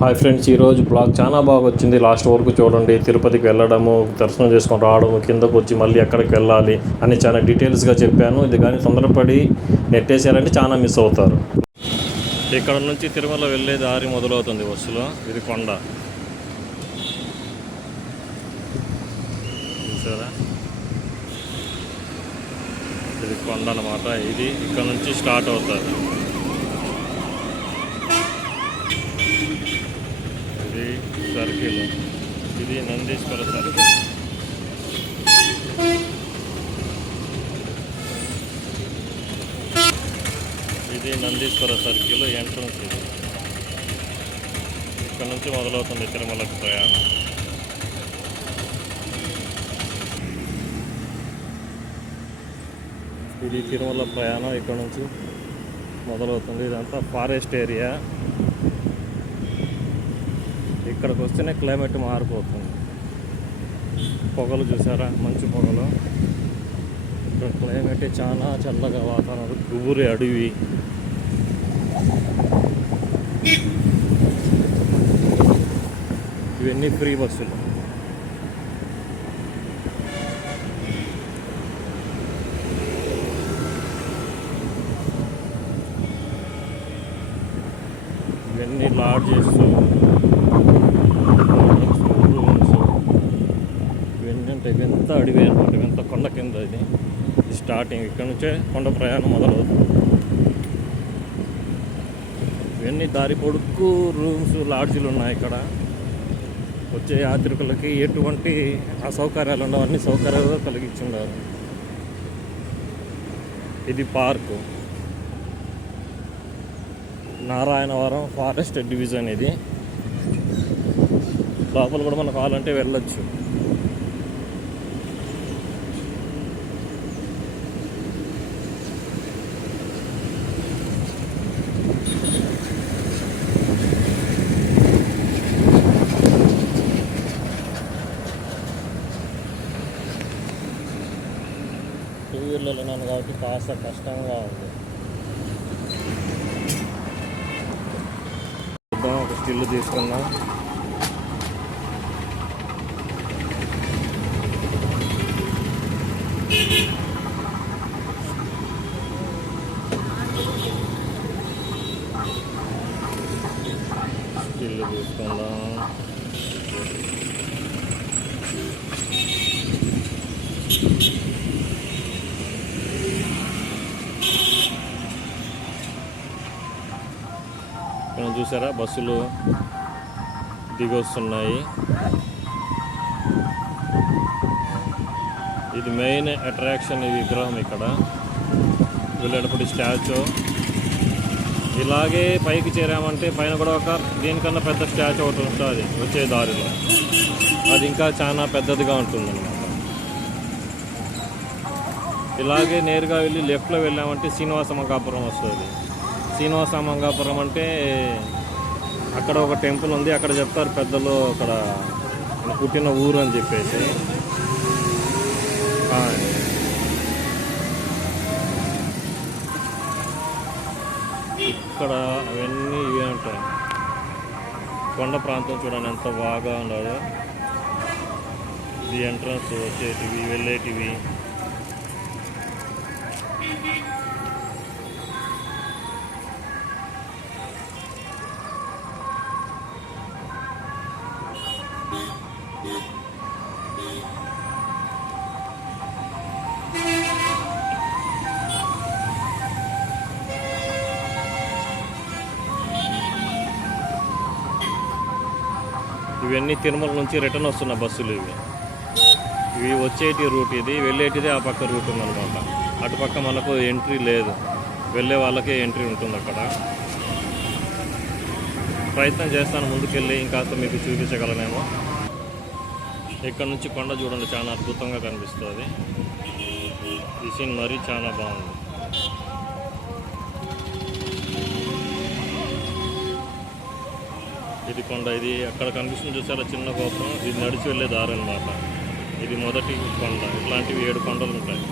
Hi friends, ఈరోజు blog చాలా బాగా వచ్చింది. లాస్ట్ వరకు చూడండి. తిరుపతికి వెళ్ళడము, దర్శనం చేసుకొని రావడము, కిందకు వచ్చి మళ్ళీ ఎక్కడికి వెళ్ళాలి అని చాలా డీటెయిల్స్గా చెప్పాను. ఇది కానీ తొందరపడి నెట్టేశారంటే చాలా మిస్ అవుతారు. ఇక్కడ నుంచి తిరుమల వెళ్ళే దారి మొదలవుతుంది బస్సులో. ఇది కొండ చూసారా, ఇది కొండ అన్నమాట. ఇది ఇక్కడ నుంచి స్టార్ట్ అవుతుంది. ఇది సర్కిల్, ఇది నందీశ్వర సర్కిల్. ఇది నందీశ్వర సర్కిల్ ఎంట్రన్స్. ఇది ఇక్కడ నుంచి మొదలవుతుంది తిరుమలకు ప్రయాణం. ఇది తిరుమల ప్రయాణం ఇక్కడ నుంచి మొదలవుతుంది. ఇదంతా ఫారెస్ట్ ఏరియా. ఇక్కడికి వస్తేనే క్లైమేట్ మారిపోతుంది. పొగలు చూసారా, మంచు పొగలు. ఇక్కడ క్లైమేట్ చాలా చల్లగా, వాతావరణం గుబురి అడవి. ఇవన్నీ ఫ్రీ బస్సులు. ఇవన్నీ లాడ్జెస్, ఇవంతా అడివే అనమాట. ఇవంతా కొండ కింద. ఇది స్టార్టింగ్ ఇక్కడ నుంచే కొండ ప్రయాణం మొదలవుతుంది. ఇవన్నీ దారి పొడుక్కు రూమ్స్, లాడ్జీలు ఉన్నాయి. ఇక్కడ వచ్చే యాత్రికులకి ఎటువంటి అసౌకర్యాలు ఉండవు, అన్ని సౌకర్యాలు కలిగించున్నారు. ఇది పార్కు, నారాయణవరం ఫారెస్ట్ డివిజన్. ఇది లోపల కూడా మనం కావాలంటే వెళ్ళొచ్చు. టూ వీలర్లో ఉన్నాను కాబట్టి కాస్త కష్టంగా ఉంది. ఒక స్టిల్ తీసుకున్నాం. స్టిల్ తీసుకుందాం. ఇక్కడ చూసారా, బస్సులు దిగొస్తున్నాయి. ఇది మెయిన్ అట్రాక్షన్, ఈ విగ్రహం. ఇక్కడ వెళ్ళేటప్పుడు స్టాచ్యూ. ఇలాగే పైకి చేరామంటే పైన కూడా ఒక దీనికన్నా పెద్ద స్టాచ్యూ ఒకటి ఉంటుంది వచ్చే దారిలో. అది ఇంకా చాలా పెద్దదిగా ఉంటుంది అన్నమాట. ఇలాగే నేరుగా వెళ్ళి లెఫ్ట్లో వెళ్ళామంటే శ్రీనివాసమంగాపురం వస్తుంది. శ్రీనివాసమంగాపురం అంటే అక్కడ ఒక టెంపుల్ ఉంది. అక్కడ చెప్తారు పెద్దలు, అక్కడ పుట్టిన ఊరు అని చెప్పేసి. ఇక్కడ అవన్నీ ఇవే ఉంటాయి. కొండ ప్రాంతం చూడండి ఎంత బాగా ఉండదో. ఇది ఎంట్రన్స్, వచ్చేటివి, వెళ్ళేటివి. ఇవన్నీ తిరుమల నుంచి రిటర్న్ వస్తున్న బస్సులు. ఇవి వచ్చేటి రూట్, ఇది వెళ్ళేటిది ఆ పక్క రూట్ ఉందన్నమాట. అటుపక్క మనకు ఎంట్రీ లేదు, వెళ్ళే వాళ్ళకే ఎంట్రీ ఉంటుంది. అక్కడ ప్రయత్నం చేస్తాను ముందుకెళ్ళి ఇంకాస్త మీకు చూపించగలనేమో. ఇక్కడ నుంచి కొండ చూడండి, చాలా అద్భుతంగా కనిపిస్తుంది. ఈ సీన్ మరీ చాలా బాగుంది. ఇది కొండ. ఇది అక్కడ కనిపిస్తుంది చూసారా, చిన్న గోపురం. ఇది నడిచి వెళ్ళే దారి అన్నమాట. ఇది మొదటి కొండ. ఇట్లాంటివి 7 కొండలు ఉంటాయి.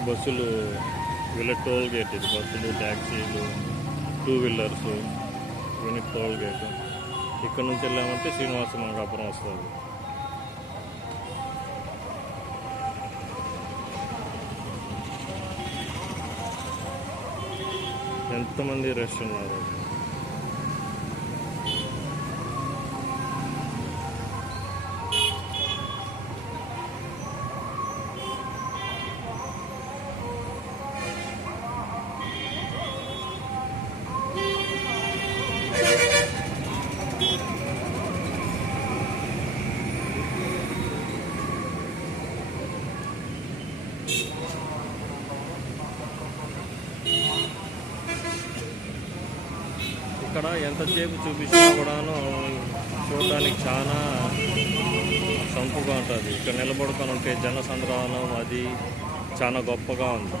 ఈ బస్సులు వీళ్ళ టోల్ గేట్, ఇది బస్సులు, ట్యాక్సీలు, 2 వీలర్స్, ఇవన్నీ టోల్ గేట్. ఇక్కడ నుంచి వెళ్ళామంటే శ్రీనివాస మంగాపురం వస్తుంది. ఎంతమంది రష్ ఉన్నారు. ఇక్కడ ఎంతసేపు చూపించినా కూడాను చూడడానికి చాలా సంపుగా ఉంటుంది. ఇక్కడ నిలబడుకొని ఉంటే జనసంద్రానం అది చాలా గొప్పగా ఉంది.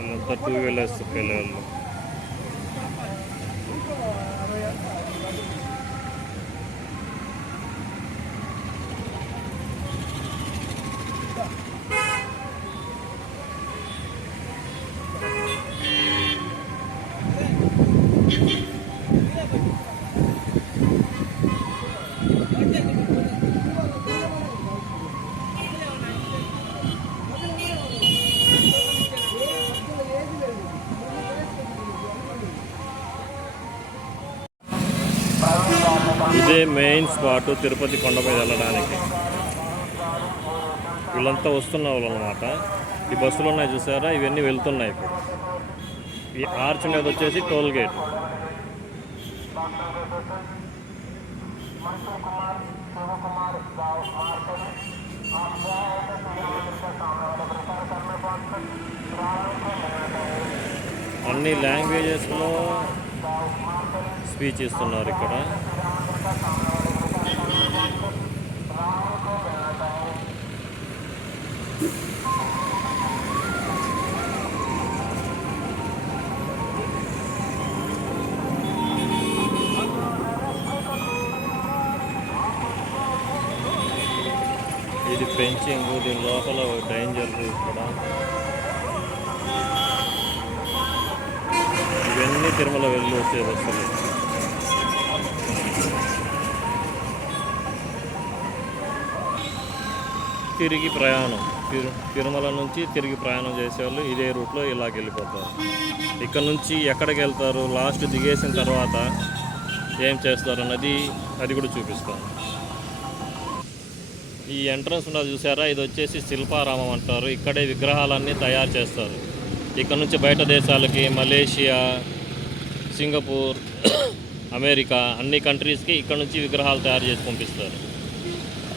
వీళ్ళంతా 2 వీలర్స్ పిల్లలు. ఇదే మెయిన్ స్పాట్ తిరుపతి కొండపై వెళ్ళడానికి. వీళ్ళంతా వస్తున్న వాళ్ళు అన్నమాట. ఈ బస్సులు ఉన్నాయి చూసారా, ఇవన్నీ వెళ్తున్నాయి. ఇప్పుడు ఈ ఆర్చ్ ఉండేది వచ్చేసి టోల్ గేట్. అన్ని లాంగ్వేజెస్లో స్పీచ్ ఇస్తున్నారు ఇక్కడ. ఇది ఫెన్సింగ్, దీని లోపల డేంజర్ ఇక్కడ. ఇవన్నీ తిరుమల వెళ్ళి వచ్చే బస్సులు. తిరిగి ప్రయాణం, తిరుమల నుంచి తిరిగి ప్రయాణం చేసేవాళ్ళు ఇదే రూట్లో ఇలాగ వెళ్ళిపోతారు. ఇక్కడ నుంచి ఎక్కడికి వెళ్తారు, లాస్ట్ దిగేసిన తర్వాత ఏం చేస్తారు అన్నది అది కూడా చూపిస్తాను. ఈ ఎంట్రన్స్ ఉన్నది చూసారా, ఇది వచ్చేసి శిల్పారామం అంటారు. ఇక్కడే విగ్రహాలన్నీ తయారు చేస్తారు. ఇక్కడ నుంచి బయట దేశాలకి, మలేషియా, సింగపూర్, అమెరికా అన్ని కంట్రీస్కి ఇక్కడ నుంచి విగ్రహాలు తయారు చేసి పంపిస్తారు.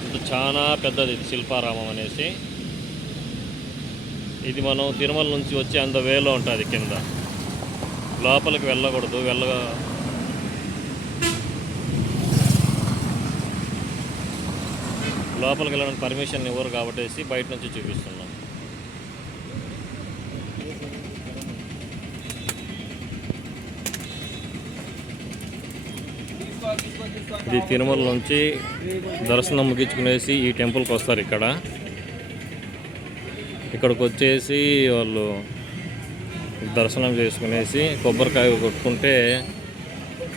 ఇది చాలా పెద్దది, ఇది శిల్పారామం అనేసి. ఇది మనం తిరుమల నుంచి వచ్చి అంత వేలో ఉంటుంది. కింద లోపలికి వెళ్ళకూడదు, లోపలికి వెళ్ళడానికి పర్మిషన్ ఇవ్వరు కాబట్టి బయట నుంచి చూపిస్తున్నాం. ఇది తిరుమల నుంచి దర్శనం ముగించుకునేసి ఈ టెంపుల్కి వస్తారు. ఇక్కడికి వచ్చేసి వాళ్ళు దర్శనం చేసుకునేసి కొబ్బరికాయ కొట్టుకుంటే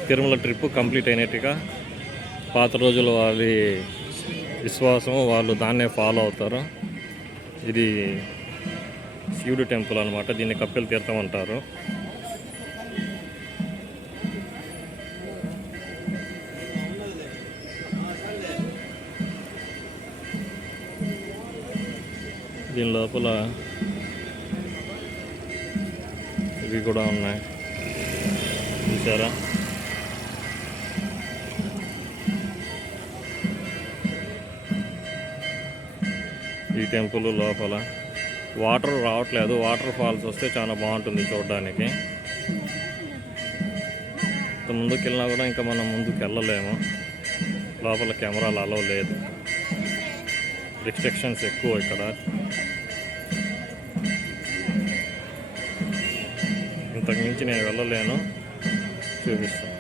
తిరుమల ట్రిప్ కంప్లీట్ అయినట్టుగా. పాత రోజులు వాళ్ళ విశ్వాసం, వాళ్ళు దాన్నే ఫాలో అవుతారు. ఇది శివుడు టెంపుల్ అనమాట. దీన్ని కప్పెల తీర్థం అంటారు. దీని లోపల ఇవి కూడా ఉన్నాయి చూసారా. ఈ టెంపుల్ లోపల వాటర్ రావట్లేదు. వాటర్ ఫాల్స్ వస్తే చాలా బాగుంటుంది చూడడానికి. ముందుకు వెళ్ళినా కూడా ఇంకా మనం ముందుకు వెళ్ళలేము. లోపల కెమెరాలు అలౌ లేదు. రిస్ట్రిక్షన్స్ ఎక్కువ ఇక్కడ. ఇంతకుమించి నేను వెళ్ళలేను. చూపిస్తాను.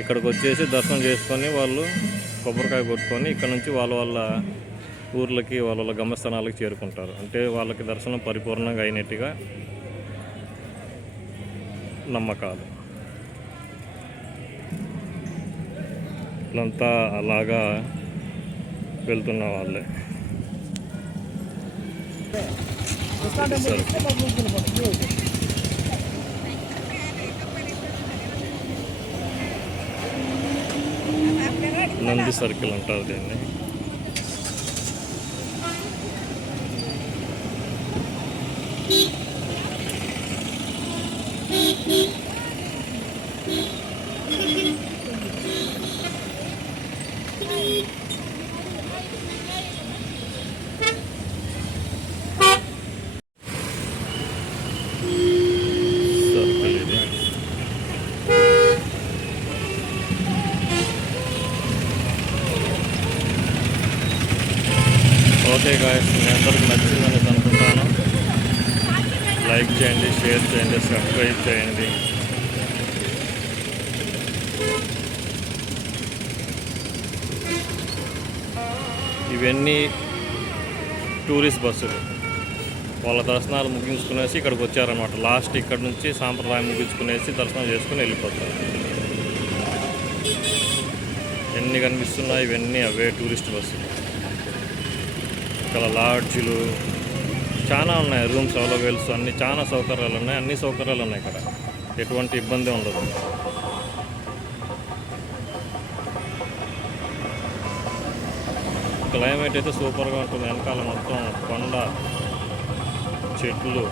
ఇక్కడికి వచ్చేసి దర్శనం చేసుకొని వాళ్ళు కొబ్బరికాయ కొట్టుకొని ఇక్కడ నుంచి వాళ్ళ ఊర్లకి వాళ్ళ గమ్యస్థానాలకు చేరుకుంటారు. అంటే వాళ్ళకి దర్శనం పరిపూర్ణంగా అయినట్టుగా నమ్మకాలు. వీళ్ళంతా అలాగా వెళ్తున్న వాళ్ళే. నంది సర్కిల్ అంటారు దీన్ని. ఓకే గాయ్స్, మీ అందరికి నచ్చిందని అనుకుంటాను. లైక్ చేయండి, షేర్ చేయండి, సబ్స్క్రైబ్ చేయండి. ఇవన్నీ టూరిస్ట్ బస్సులు. వాళ్ళ దర్శనాలు ముగించుకునేసి ఇక్కడికి వచ్చారనమాట. లాస్ట్ ఇక్కడ నుంచి సాంప్రదాయం ముగించుకునేసి దర్శనం చేసుకుని వెళ్ళిపోతారు. ఎన్ని కనిపిస్తున్నాయి ఇవన్నీ అవే టూరిస్ట్ బస్సులు. ఇక్కడ లాడ్జ్లు చాలా ఉన్నాయి. రూమ్స్ అవైలబుల్స్ అన్నీ చాలా సౌకర్యాలు ఉన్నాయి. అన్ని సౌకర్యాలు ఉన్నాయి ఇక్కడ. ఎటువంటి ఇబ్బంది ఉండదు. క్లైమేట్ అయితే సూపర్గా ఉంటుంది. వెనకాల మొత్తం కొండ, చెట్లు.